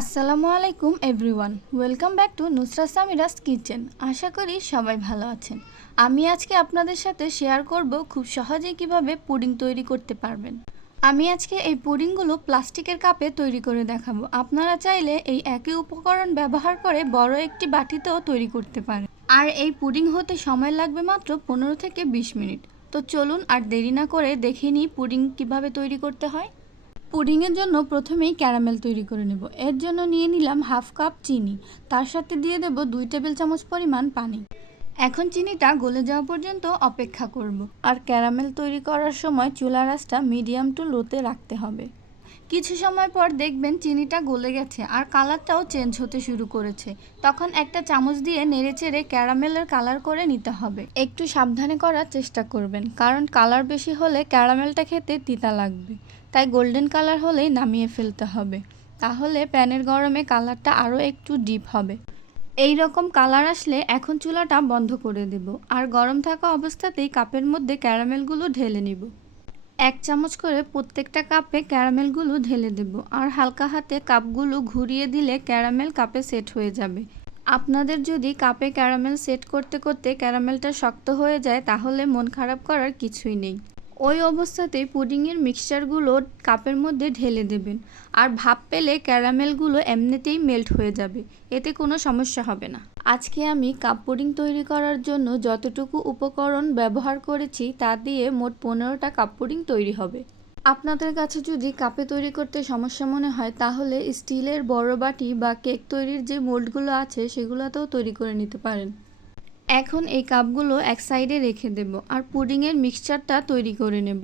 আসসালামু আলাইকুম everyone welcome back to Nusrat Samira's kitchen আশা করি সবাই ভালো আছেন। আমি আজকে আপনাদের সাথে শেয়ার করব খুব সহজেই কীভাবে পুডিং তৈরি করতে পারবেন। আমি আজকে এই পুডিংগুলো প্লাস্টিকের কাপে তৈরি করে দেখাবো। আপনারা চাইলে এই একই উপকরণ ব্যবহার করে বড় একটি বাটিতেও তৈরি করতে পারেন। আর এই পুডিং হতে সময় লাগবে মাত্র পনেরো থেকে বিশ মিনিট। তো চলুন আর দেরি না করে দেখে নিই পুডিং কীভাবে তৈরি করতে হয়। পুডিংয়ের জন্য প্রথমেই ক্যারামেল তৈরি করে নেব। এর জন্য নিয়ে নিলাম হাফ কাপ চিনি। তার সাথে দিয়ে দেব দুই টেবিল চামচ পরিমাণ পানি। এখন চিনিটা গলে যাওয়া পর্যন্ত অপেক্ষা করব। আর ক্যারামেল তৈরি করার সময় চুলা আঁচটা মিডিয়াম টু লোতে রাখতে হবে। কিছু সময় পর দেখবেন চিনিটা গলে গেছে আর কালারটাও চেঞ্জ হতে শুরু করেছে। তখন একটা চামচ দিয়ে নেড়েচেড়ে ক্যারামেলের কালার করে নিতে হবে। একটু সাবধানে করার চেষ্টা করবেন, কারণ কালার বেশি হলে ক্যারামেলটা খেতে তিতা লাগবে। তাই গোল্ডেন কালার হলেই নামিয়ে ফেলতে হবে। তাহলে প্যানের গরমে কালারটা আরও একটু ডিপ হবে। এই রকম কালার আসলে এখন চুলাটা বন্ধ করে দেব, আর গরম থাকা অবস্থাতেই কাপের মধ্যে ক্যারামেলগুলো ঢেলে নিব। এক চামচ করে প্রত্যেকটা কাপে ক্যারামেলগুলো ঢেলে দেব আর হালকা হাতে কাপগুলো ঘুরিয়ে দিলে ক্যারামেল কাপে সেট হয়ে যাবে। আপনাদের যদি কাপে ক্যারামেল সেট করতে করতে ক্যারামেলটা শক্ত হয়ে যায় তাহলে মন খারাপ করার কিছুই নেই। ওই অবস্থাতেই পুডিংয়ের মিক্সচারগুলো কাপের মধ্যে ঢেলে দেবেন। আর ভাপ পেলে ক্যারামেলগুলো এমনিতেই মেল্ট হয়ে যাবে। এতে কোনো সমস্যা হবে না। আজকে আমি কাপ পুডিং তৈরি করার জন্য যতটুকু উপকরণ ব্যবহার করেছি তা দিয়ে মোট পনেরোটা কাপ পুডিং তৈরি হবে। আপনাদের কাছে যদি কাপে তৈরি করতে সমস্যা মনে হয়, তাহলে স্টিলের বড় বাটি বা কেক তৈরির যে মোল্ডগুলো আছে, সেগুলোতেও তৈরি করে নিতে পারেন। এখন এই কাপগুলো এক সাইডে রেখে দেব আর পুডিংয়ের মিক্সচারটা তৈরি করে নেব।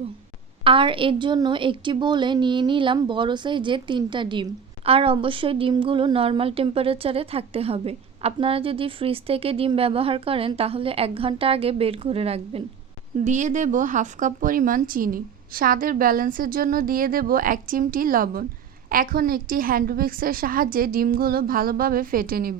আর এর জন্য একটি বোলে নিয়ে নিলাম বড় সাইজের তিনটা ডিম। আর অবশ্যই ডিমগুলো নর্মাল টেম্পারেচারে থাকতে হবে। আপনারা যদি ফ্রিজ থেকে ডিম ব্যবহার করেন, তাহলে এক ঘণ্টা আগে বের করে রাখবেন। দিয়ে দেব হাফ কাপ পরিমাণ চিনি। স্বাদের ব্যালেন্সের জন্য দিয়ে দেব এক চিমটি লবণ। এখন একটি হ্যান্ড মিক্সের সাহায্যে ডিমগুলো ভালোভাবে ফেটে নেব।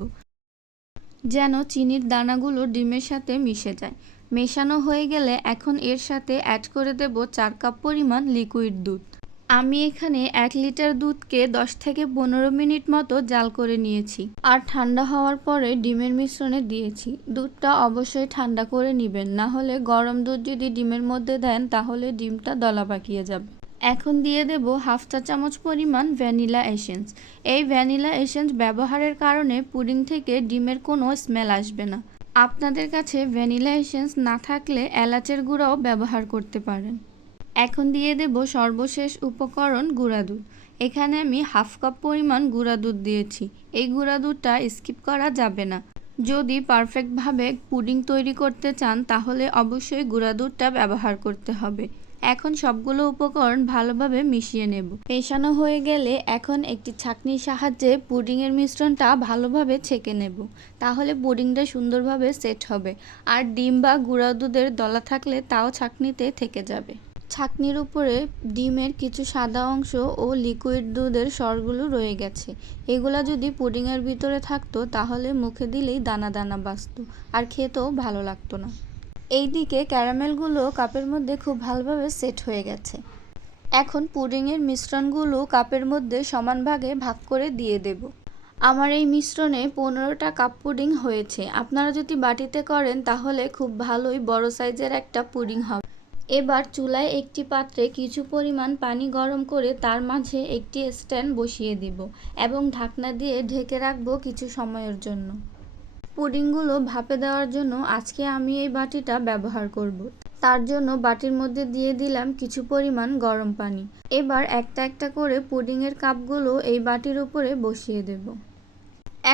যেন চিনির দানাগুলো ডিমের সাথে মিশে যায়। মেশানো হয়ে গেলে এখন এর সাথে অ্যাড করে দেব চার কাপ পরিমাণ লিকুইড দুধ। আমি এখানে এক লিটার দুধকে দশ থেকে পনেরো মিনিট মতো জাল করে নিয়েছি আর ঠান্ডা হওয়ার পরে ডিমের মিশ্রণে দিয়েছি। দুধটা অবশ্যই ঠান্ডা করে নেবেন, না হলে গরম দুধ যদি ডিমের মধ্যে দেন তাহলে ডিমটা দলা পাকিয়ে যাবে। এখন দিয়ে দেব হাফ চা চামচ পরিমাণ ভ্যানিলা এসেন্স। এই ভ্যানিলা এসেন্স ব্যবহারের কারণে পুডিং থেকে ডিমের কোনো স্মেল আসবে না। আপনাদের কাছে ভ্যানিলা এসেন্স না থাকলে এলাচের গুঁড়াও ব্যবহার করতে পারেন। এখন দিয়ে দেব সর্বশেষ উপকরণ গুঁড়া দুধ। এখানে আমি হাফ কাপ পরিমাণ গুঁড়া দুধ দিয়েছি। এই গুঁড়া দুধটা স্কিপ করা যাবে না। যদি পারফেক্টভাবে পুডিং তৈরি করতে চান, তাহলে অবশ্যই গুঁড়া দুধটা ব্যবহার করতে হবে। এখন সবগুলো উপকরণ ভালোভাবে মিশিয়ে নেব। মেশানো হয়ে গেলে এখন একটি ছাঁকনির সাহায্যে পুডিংয়ের মিশ্রণটা ভালোভাবে ছেঁকে নেব। তাহলে পুডিংটা সুন্দরভাবে সেট হবে। আর ডিম বা গুঁড়া দুধের দলা থাকলে তাও ছাঁকনিতে থেকে যাবে। ছাকনির উপরে ডিমের কিছু সাদা অংশ ও লিকুইড দুধের সরগুলো রয়ে গেছে। এগুলা যদি পুডিংয়ের ভিতরে থাকতো তাহলে মুখে দিলেই দানা দানা বাঁচত। আর খেতেও ভালো লাগতো না। এই দিকে ক্যারামেলগুলো কাপের মধ্যে খুব ভালোভাবে সেট হয়ে গেছে। এখন পুডিংয়ের মিশ্রণগুলো কাপের মধ্যে সমান ভাগে ভাগ করে দিয়ে দেব। আমার এই মিশ্রণে পনেরোটা কাপ পুডিং হয়েছে। আপনারা যদি বাটিতে করেন তাহলে খুব ভালোই বড় সাইজের একটা পুডিং হবে। এবার চুলায় একটি পাত্রে কিছু পরিমাণ পানি গরম করে তার মাঝে একটি স্ট্যান্ড বসিয়ে দিব এবং ঢাকনা দিয়ে ঢেকে রাখব কিছু সময়ের জন্য। পুডিংগুলো ভাপে দেওয়ার জন্য আজকে আমি এই বাটিটা ব্যবহার করব। তার জন্য বাটির মধ্যে দিয়ে দিলাম কিছু পরিমাণ গরম পানি। এবার একটা একটা করে পুডিংয়ের কাপগুলো এই বাটির উপরে বসিয়ে দেব।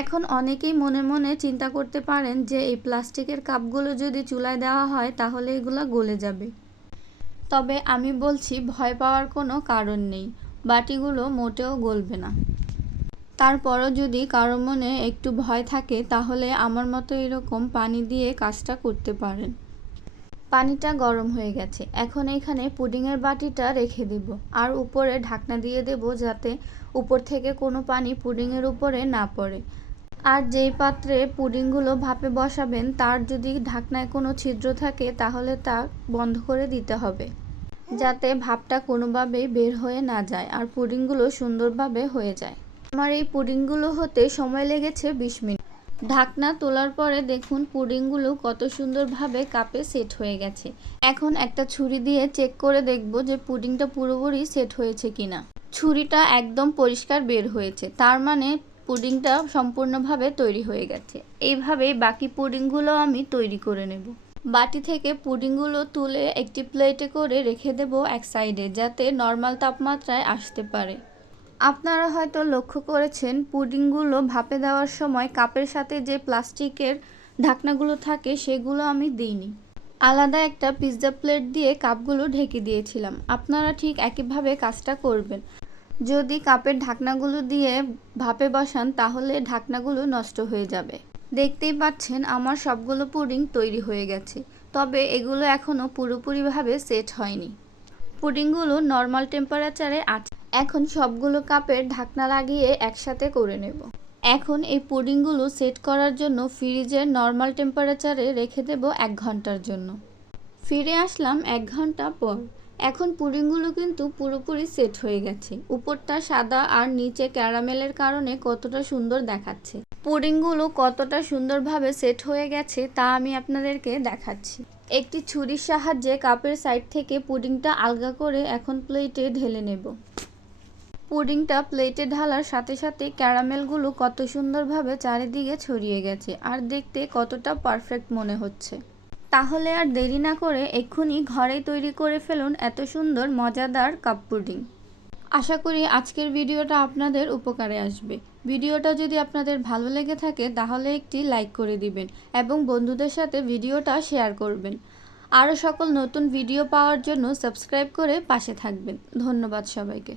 এখন অনেকেই মনে মনে চিন্তা করতে পারেন যে এই প্লাস্টিকের কাপগুলো যদি চুলায় দেওয়া হয় তাহলে এগুলো গলে যাবে। তবে আমি বলছি ভয় পাওয়ার কোনো কারণ নেই। বাটিগুলো মোটেও গলবে না। তারপরও যদি কারও মনে একটু ভয় থাকে, তাহলে আমার মতো এরকম পানি দিয়ে কাজটা করতে পারেন। পানিটা গরম হয়ে গেছে। এখন এখানে পুডিংয়ের বাটিটা রেখে দেব। আর উপরে ঢাকনা দিয়ে দেব যাতে উপর থেকে কোনো পানি পুডিংয়ের উপরে না পড়ে। আর যেই পাত্রে পুডিংগুলো ভাপে বসাবেন, তার যদি ঢাকনায় কোনো ছিদ্র থাকে, তাহলে তা বন্ধ করে দিতে হবে। যাতে ভাপটা কোনোভাবেই বের হয়ে না যায় আর পুডিংগুলো সুন্দরভাবে হয়ে যায়। আমার এই পুডিংগুলো হতে সময় লেগেছে বিশ মিনিট। ঢাকনা তোলার পরে দেখুন পুডিংগুলো কত সুন্দরভাবে কাপে সেট হয়ে গেছে। এখন একটা ছুরি দিয়ে চেক করে দেখব যে পুডিংটা পুরোপুরি সেট হয়েছে কিনা। ছুরিটা একদম পরিষ্কার বের হয়েছে, তার মানে পুডিংটা সম্পূর্ণভাবে তৈরি হয়ে গেছে। এইভাবেই বাকি পুডিংগুলো আমি তৈরি করে নেব। বাটি থেকে পুডিংগুলো তুলে একটি প্লেটে করে রেখে দেব এক সাইডে, যাতে নর্মাল তাপমাত্রায় আসতে পারে। আপনারা হয়তো লক্ষ্য করেছেন, পুডিংগুলো ভাপে দেওয়ার সময় কাপের সাথে যে প্লাস্টিকের ঢাকনাগুলো থাকে সেগুলো আমি দিইনি। আলাদা একটা পিৎজা প্লেট দিয়ে কাপগুলো ঢেকে দিয়েছিলাম। আপনারা ঠিক একইভাবে কাজটা করবেন। যদি কাপের ঢাকনাগুলো দিয়ে ভাপে বসান, তাহলে ঢাকনাগুলো নষ্ট হয়ে যাবে। দেখতেই পাচ্ছেন আমার সবগুলো পুডিং তৈরি হয়ে গেছে। তবে এগুলো এখনও পুরোপুরিভাবে সেট হয়নি। পুডিংগুলো নর্মাল টেম্পারেচারে আছে এখন সবগুলো কাপের ঢাকনা লাগিয়ে একসাথে করে নেব। এখন এই পুডিংগুলো সেট করার জন্য ফ্রিজের নর্মাল টেম্পারেচারে রেখে দেব এক ঘণ্টার জন্য। ফিরে আসলাম এক ঘণ্টা পর। এখন পুডিংগুলো কিন্তু পুরোপুরি সেট হয়ে গেছে। উপরটা সাদা আর নিচে ক্যারামেলের কারণে কতটা সুন্দর দেখাচ্ছে। পুডিংগুলো কতটা সুন্দরভাবে সেট হয়ে গেছে তা আমি আপনাদেরকে দেখাচ্ছি। একটি ছুরির সাহায্যে কাপের সাইড থেকে পুডিংটা আলগা করে এখন প্লেটে ঢেলে নেব। পুডিংটা প্লেটে ঢালার সাথে সাথে ক্যারামেলগুলো কত সুন্দরভাবে চারিদিকে ছড়িয়ে গেছে আর দেখতে কতটা পারফেক্ট মনে হচ্ছে। তাহলে আর দেরি না করে এক্ষুনি ঘরেই তৈরি করে ফেলুন এত সুন্দর, মজাদার কাপ পুডিং। আশা করি আজকের ভিডিওটা আপনাদের উপকারে আসবে। ভিডিওটা যদি আপনাদের ভালো লেগে থাকে তাহলে একটি লাইক করে দিবেন এবং বন্ধুদের সাথে ভিডিওটা শেয়ার করবেন। আরও সকল নতুন ভিডিও পাওয়ার জন্য সাবস্ক্রাইব করে পাশে থাকবেন। ধন্যবাদ সবাইকে।